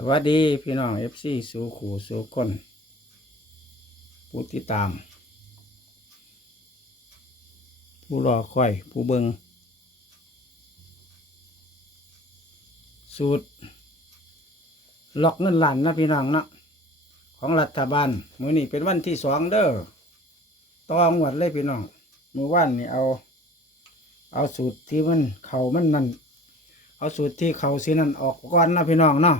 สวัสดีพี่น้องเอฟซีสู่ขู่สู่คนผู้ติดตาม ผู้รอคอย ผู้เบิงสูตรล็อกเงินล้านนะพี่น้องเนาะของรัฐบาลมื้อนี้เป็นวันที่สองเด้อตองวดเลยพี่น้องมื้อวานนี่เอา เอาสูตรที่มันเข่ามันนั่นเอาสูตรที่เข่าสีนั่นออกก่อนนะพี่น้องเนาะ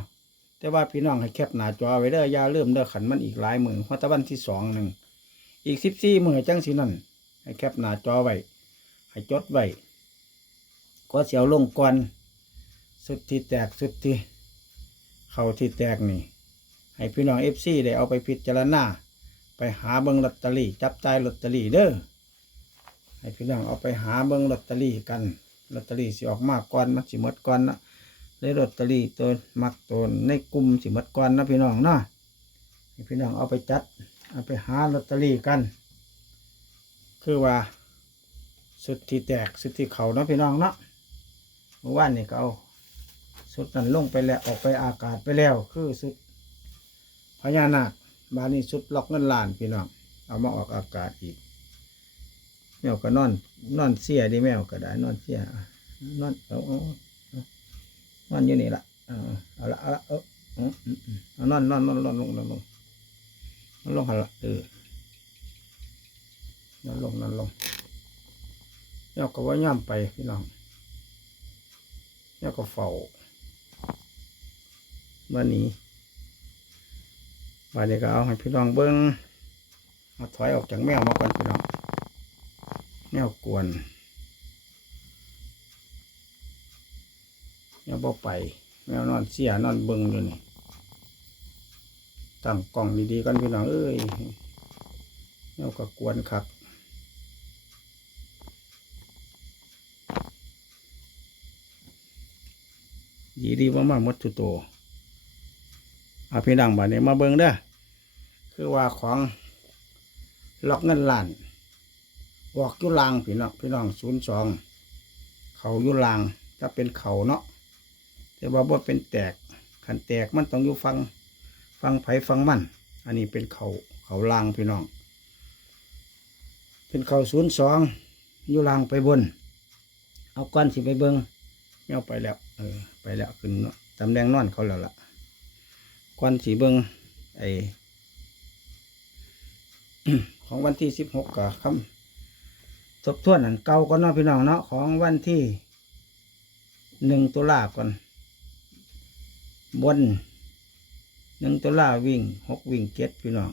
แต่ว่าพี่น้องให้แคปหน้าจอไว้เด้อยาเริ่มเด้อขันมันอีกหลายมือเพราะตะวันที่สองหนึ่งอีกสิบสี่มือจังสีนั่นให้แคปหน้าจอไว้ให้จดไว้ก็เสียวลงก่อนสุดที่แตกสุดที่เขาที่แตกนี่ ให้พี่น้องเอฟซีได้เอาไปพิจารณาไปหาเบิงลอตเตอรี่จับใจลอตเตอรี่เด้อให้พี่น้องเอาไปหาเบิงลอตเตอรี่กันลอตเตอรี่สิออกมากก่อนมันสิหมดก่อนนะ ได้ลอตเตอรี่ตัวมักตัวในกลุ่มสิหมดก่อนนะพี่น้องเนาะพี่น้องเอาไปจัด เอาไปหาลอตเตอรี่กัน คือว่า สุดที่แตกสุดที่เขานะพี่น้องเนาะเมื่อวานนี่ก็เอาสุดนั้นลงไปแล้วออกไปอากาศไปแล้ว คือสุดพญานาคบานี้สุดล็อกเงินล้านพี่น้องเอามาออกอากาศอีกแมวก็นอน นอนเสียดิแมวก็ได้นอนเสียนอนเอาเอาเอา นอนอยู่นี่ละเอาเอาละเอาละเออาอืมอืมเอานอนนอนนอนนอนลงนอนลงนอนลงหันละเออนอนลงนอนลงแมวก็ว่าย่ำไปพี่น้องแมวก็เฝ้าวันนี้วันนี้ก็เอาให้พี่น้องเบิ้งเอาถอยออกจากแมวมาก่อนพี่น้องแมวกวน แมวบ่ไปแมวนอนเสียนอนเบิ้งอยู่นี่ตั้งกล่องดีๆกันพี่น้องเอ้ยแมวก็กวนคักดีดีมากๆมดทุกตัวอาพี่ดังบาดนี้มาเบิ่งเด้อคือว่าของล็อกเงินล้านออกยุลางพี่น้องพี่น้องศูนย์สองเขายุลางจะเป็นเขาเนาะ แต่ว่าบ่เป็นแตกขันแตกมันต้องอยู่ฟังฟังไผฟังมัน อันนี้เป็นเขาเขาลางพี่น้อง เป็นเขาศูนย์สองอยู่ลางไปบน เอาก้อนสิไปเบิงเงี้ยไปแล้ว เออ ไปแล้วขึ้นเนาะตำแหน่งนอนเขาแล้วล่ะควันสีเบิงไอของวันที่สิบหกกับคำทบทวนอันเก่าก่อนเนาะพี่น้องเนาะของวันที่หนึ่งตุลาก่อน บนหนึ่งตุลาวิ่งหกวิ่งเจ็ดพี่น้อง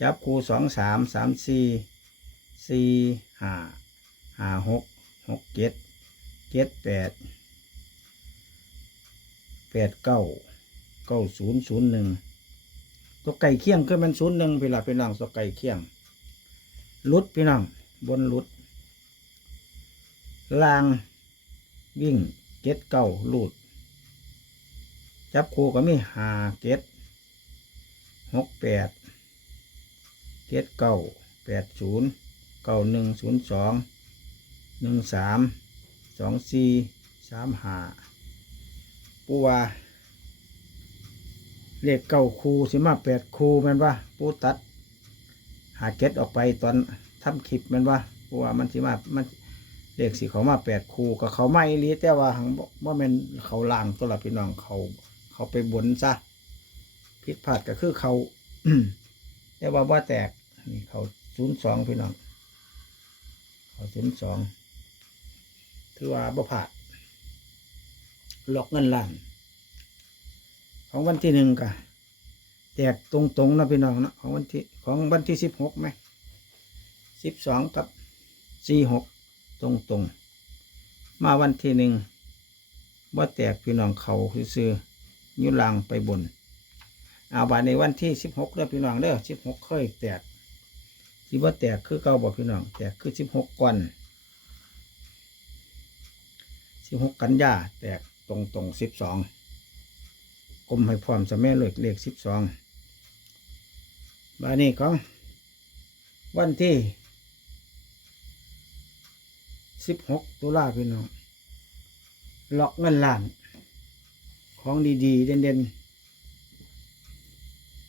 จับคูสองสามสามสี่สี่ห้าห้าหกหกเจ็ดเจ็ดแปดแปดเก้าเก้าศูนย์ศูนย์หนึ่งตัวไก่เคี่ยงก็มันศูนย์หนึ่งพี่ละพี่น้องตัวไก่เคี่ยงลุดพี่น้องบนลุดลางวิ่งเจ็ดเก้าลูด จับคู่ก็มีหาเจ็ดหกแปดเจ็ดเก้าแปดศูนย์เก้าหนึ่งศูนย์สองหนึ่งสามสองสี่สามห้าปูว่าเลขเก้าคูสิมาแปดคูแม่นว่าปูตัดหาเก็ตออกไปตอนทำคลิปแม่นว่าเพราะว่ามันสิมามันเลขสิเขามาแปดคูกับเขาไม่ลีแต่ว่าหังว่าแม่นเขาล่างตัวละพี่น้องเขา เขาไปบนซะผิดพลาดก็คือเขาแต่ว่าว่าแตกนี่เขาศูนย์สองพี่น้องเขาศูนย์สองถือว่าบ่พลาดหลอกเงินล้าน ของวันที่หนึ่งกะแตกตรงๆนะพี่น้องนะของวันที่ของวันที่สิบหกไหมสิบสองกับสี่หกตรงๆ มาวันที่หนึ่งว่าแตกพี่น้องเขาซื้อ ยุลางไปบน เอาบาในวันที่สิบหกเด้อพี่น้องเด้อสิบหกเคยแตกที่ว่าแตกคือเก่าบอกพี่น้องแตกคือสิบหกก่อนสิบหกกันยาแตกตรงๆสิบสองกลมให้พร้อมจะแม่เลขเลขสิบสองบานี้ของวันที่สิบหกตุลาพี่น้องล็อกเงินล้าน ของดีๆ เด่น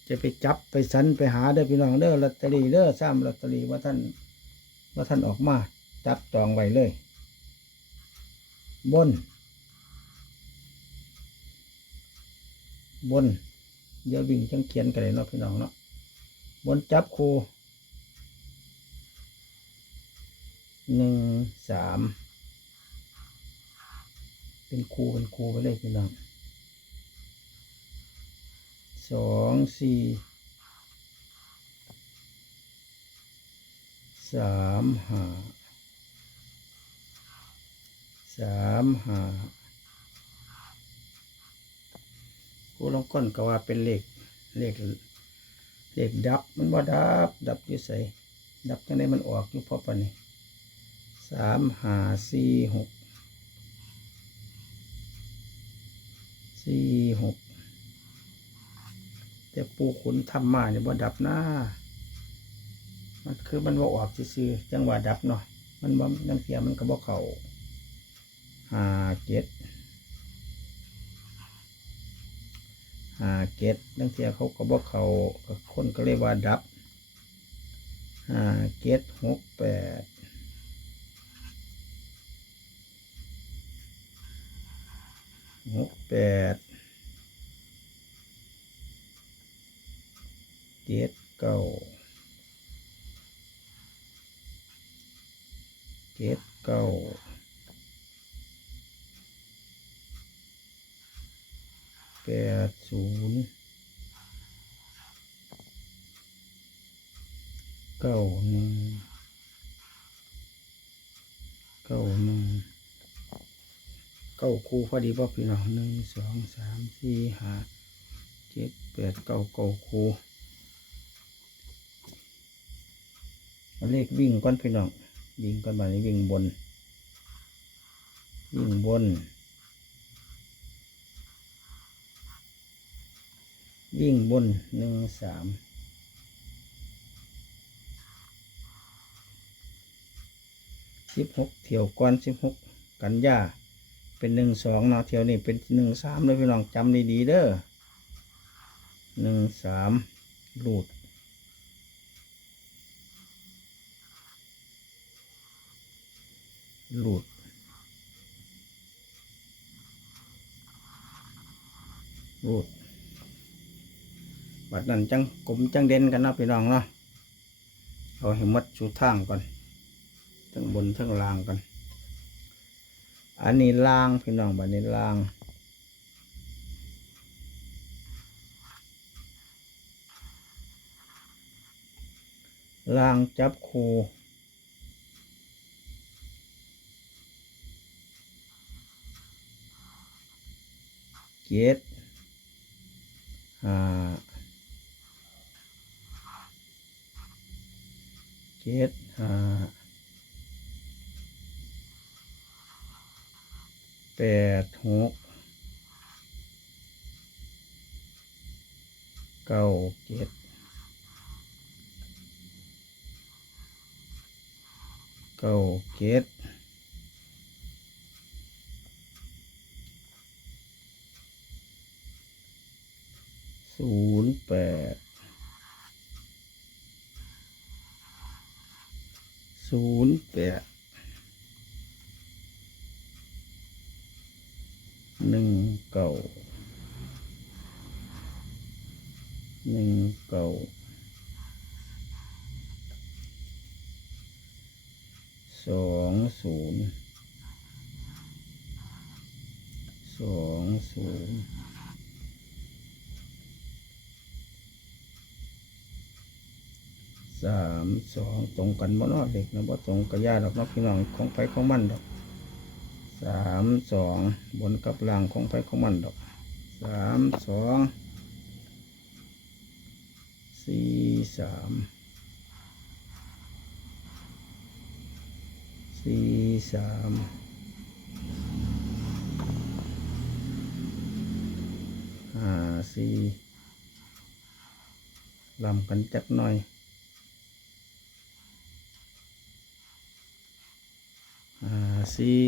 จะไปจับไปสันไปหาเด้อพี่น้องเด้อลอตเตอรี่เด้อซ้ำลอตเตอรี่ว่าท่านว่าท่านออกมาจับจองไว้เลย บน บนเดี๋ยววิ่งจังเขียนกันเลยเนาะพี่น้องเนาะบนจับครูหนึ่งสามเป็นครูเป็นครูไปเลยพี่น้อง สองสี่สามหาสามหาผู้ลองก้นก็ว่าเป็นเลขเลขเลขดับมันว่าดับ ดับอยู่ใส่ดับจังได้มันออกอยู่พอปานนี้สามหาสี่หกสี่หก แต่ปูขุนทำมาเนี่ยว่ดับหน้า มันคือมันว่าออกซื่อจังหวะดับเนาะ มันบ่นังเสียมันก็บ่เข่าหาเจ็ดหาเกตนังเทียเขาก็บอกเข่าคนก็เรียกว่าดับหาเกตหกแปดหกแปด เจ็ดเก้าเจ็ดเก้าแปดศูนย์เก้าหนึ่งเก้าหนึ่งเก้าคู่พอดีป่ะพี่น้องหนึ่งสองสามสี่ห้าเจ็ดแปดเก้าเก้าคู่ เลขวิ่งก่อนพี่น้องวิ่งก่อนมานวิ่งบน วิ่งบน วิ่งบนหนึ่งสามสิบหกเที่ยวก่อนสิบหกกันยาเป็นหนึ่งสองเนาะเที่ยวนี้เป็นหนึ่งสามเลยพี่น้องจำดีๆเด้อหนึ่งสามลูด ลูดลูดบัดนั้นจังกลมจังเด่นกันนะพี่น้องเนาะเอาให้มัดชูทางก่อนทั้งบนทั้งล่างกัน อันนี้ล่างพี่น้องบัดนี้ล่างล่างจับคู เกตห้าเจ็ดห้าแปดหกเก้าเจ็ดเก้าเจ็ด ศูนย์แปดศูนย์แปดหนึ่งเก้าหนึ่งเก้าสองศูนย์สองศูนย์ สามสองตรงกันบ่นอเด็กนะบ่ตรงกับญาดอกนาะพี่น้องของไปของมันดอกสามสองบนกับล่างของไปของมันดอกสามสองสี่สามสี่สามห้าสี่ลำกันจักหน่อย อ่า สี่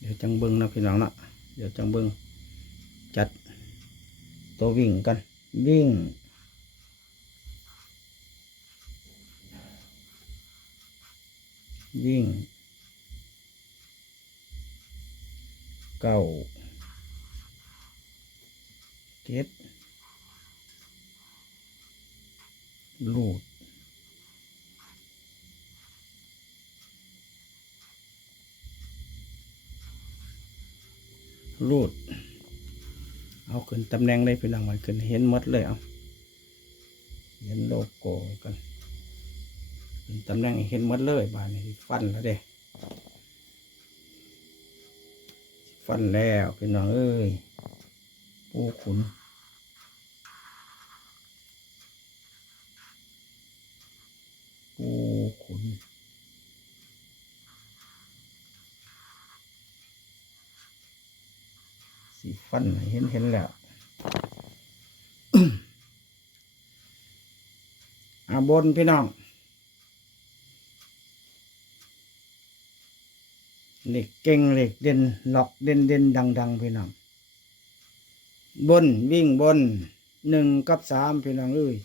เดี๋ยวจังเบิ้งนะพี่น้องนะเดี๋ยวจังเบิ้งจัด ตัววิ่งกันวิ่งวิ่งเก้าเจ็ดลูด รูด เอาขึ้นตำแหน่งเลยพี่น้องวันขึ้นเห็นหมดเลยเอาเห็นโลโก้กันขึ้นตำแหน่งเห็นหมดเลยบานนี้ฟันแล้วเด้ฟันแล้วพี่น้องเอ้ยปูขุนปูขุน สี ฟันเห็นเห็นแล้วอาบนพี่น้องเหล็กเก่งเหล็กเด่นหลอกเด่นเด่นดังดังพี่น้องบนวิ่งบนหนึ่งกับสามพี่น้องเอ้ย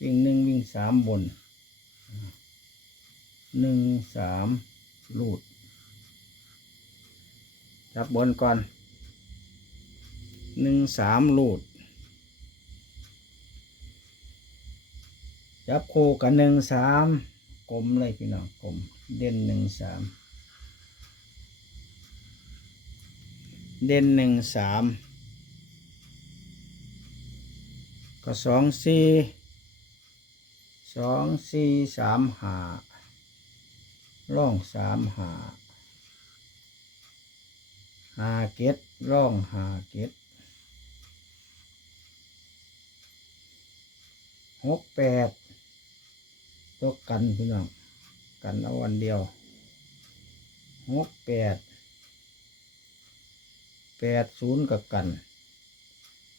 วิ่งหนึ่งวิ่งสามบนหนึ่งสามลูดจับบนก่อน หนึ่งสามลูด จับคู่กับหนึ่งสามกลมเลยพี่น้องกลมเด่นหนึ่งสามเด่นหนึ่งสามก็สองสี่สองสี่สามหาร่องสามหาหาเก็ดร่องหาเก็ด หกแปดตัวกันพี่น้องกันเอาวันเดียวหกแปดแปดศูนย์กับกัน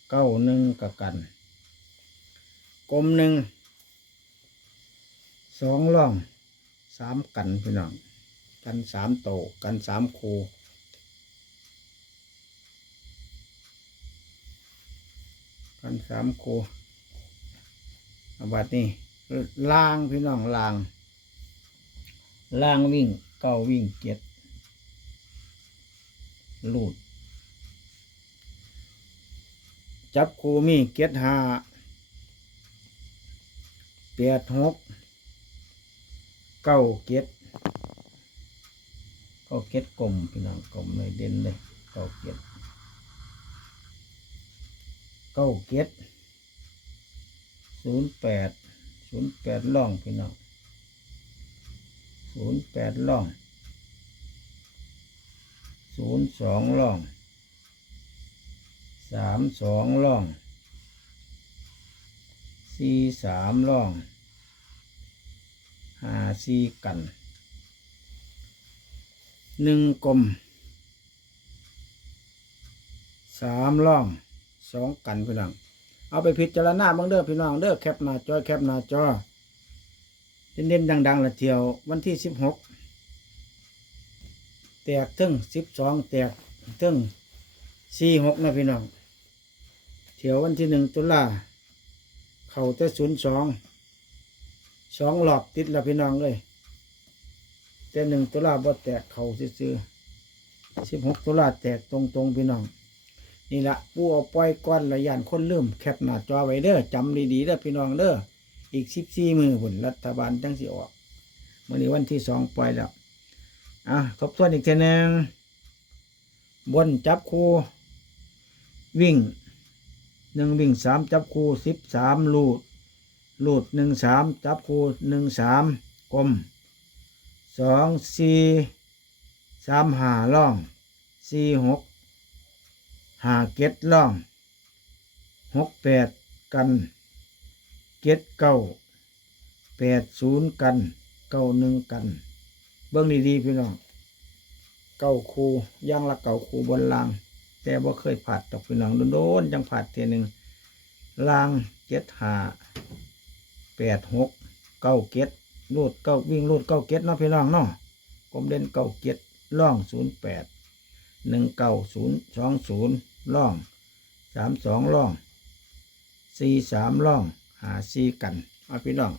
เก้าหนึ่งกับกัน กลมหนึ่งสองร่องสามกันพี่น้องกันสามโตกันสามคูกันสามคู บัดนี้ล่างพี่น้องล่างล่างวิ่งเก้าวิ่งเจ็ดลูด จับคูมีเจ็ดห้าแปดหกเก้าเจ็ดเก้าเจ็ดกลมพี่น้องกลมเลยเด่นเลยเก้าเจ็ดเก้าเจ็ด ศูนย์แปดศูนย์แปดล่องพี่น้องศูนย์แปดล่องศูนย์สองล่องสามสองล่องสี่สามล่องห้าสี่กันหนึ่งกลมสามล่องสองกันพี่น้อง เอาไปพิจารณาบางเด้อพี่น้องเด้อแคปหน้าจอแคปหน้าจอเด่นๆดังๆละเที่ยววันที่สิบหกแตกถึงสิบสองแตกถึงสี่หกนะพี่น้องเที่ยววันที่หนึ่งตุลาเข่าแต่ศูนย์สองสองหลอบติดละพี่น้องเลยแต่หนึ่งตุลาบ่แตกเข่าซื่อสิบหกตุลาแตกตรงๆพี่น้อง นี่ละผู้เอาปล่อยก้อนระยานคนลืมแคปหน้าจอไว้เด้อจำดีๆเด้อพี่น้องเด้ออีกสิบสี่มือผลรัฐบาลจังสิออกเมื่อนี้วันที่สองปล่อยแล้วอะทบทวนอีกทีนึงบนจับคู่ วิ่งหนึ่งวิ่งสามจับคู่สิบสามลูดลูดหนึ่งสามจับคู่หนึ่งสามกลมสองสี่สามหาล่องสี่หก หาเก็ดล่องหกแปดกันเก็ดเก้าแปดศูนย์กันเก้าหนึ่งกัน เบื้องดีๆพี่น้องเก้าคูย่างละเก้าคูบนราง แต่บ่เคยผัดดอกพี่น้องโดนๆจังผัดเทียหนึ่งรางเก็ดหาแปดหกเก้าเก็ดรูดเก้าวิ่งรูดเก้าเก็ดเนาะพี่น้องเนาะกลมเด่นเก้าเก็ดล่องศูนย์แปดหนึ่งเก้าศูนย์สองศูนย์ ล่องสามสองล่องสี่สามล่องหาสี่กันเอาพี่น้อง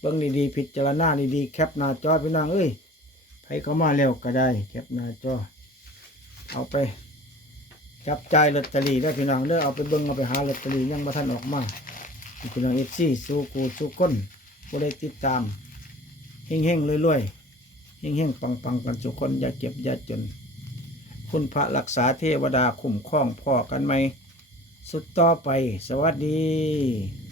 เบิ่งดีๆพิจารณาดีๆแคปหน้าจอพี่น้องเอ้ยใครเข้ามาเร็วก็ได้ แคปหน้าจอเอาไปจับใจลอตเตอรี่ได้พี่น้องเด้อเอาไปเบิ่งเอาไปหาลอตเตอรี่ยังมาท่านออกมาพี่น้องเอฟซีสู้กูสู้ก้นผู้ได้ติดตามเฮงเฮงๆรวยๆเฮงเฮงๆปังปังๆกันสุกคนอย่าเก็บอย่าจน คุณพระรักษาเทวดาคุ้มครองพ่อกันไหมสุดต่อไป สวัสดี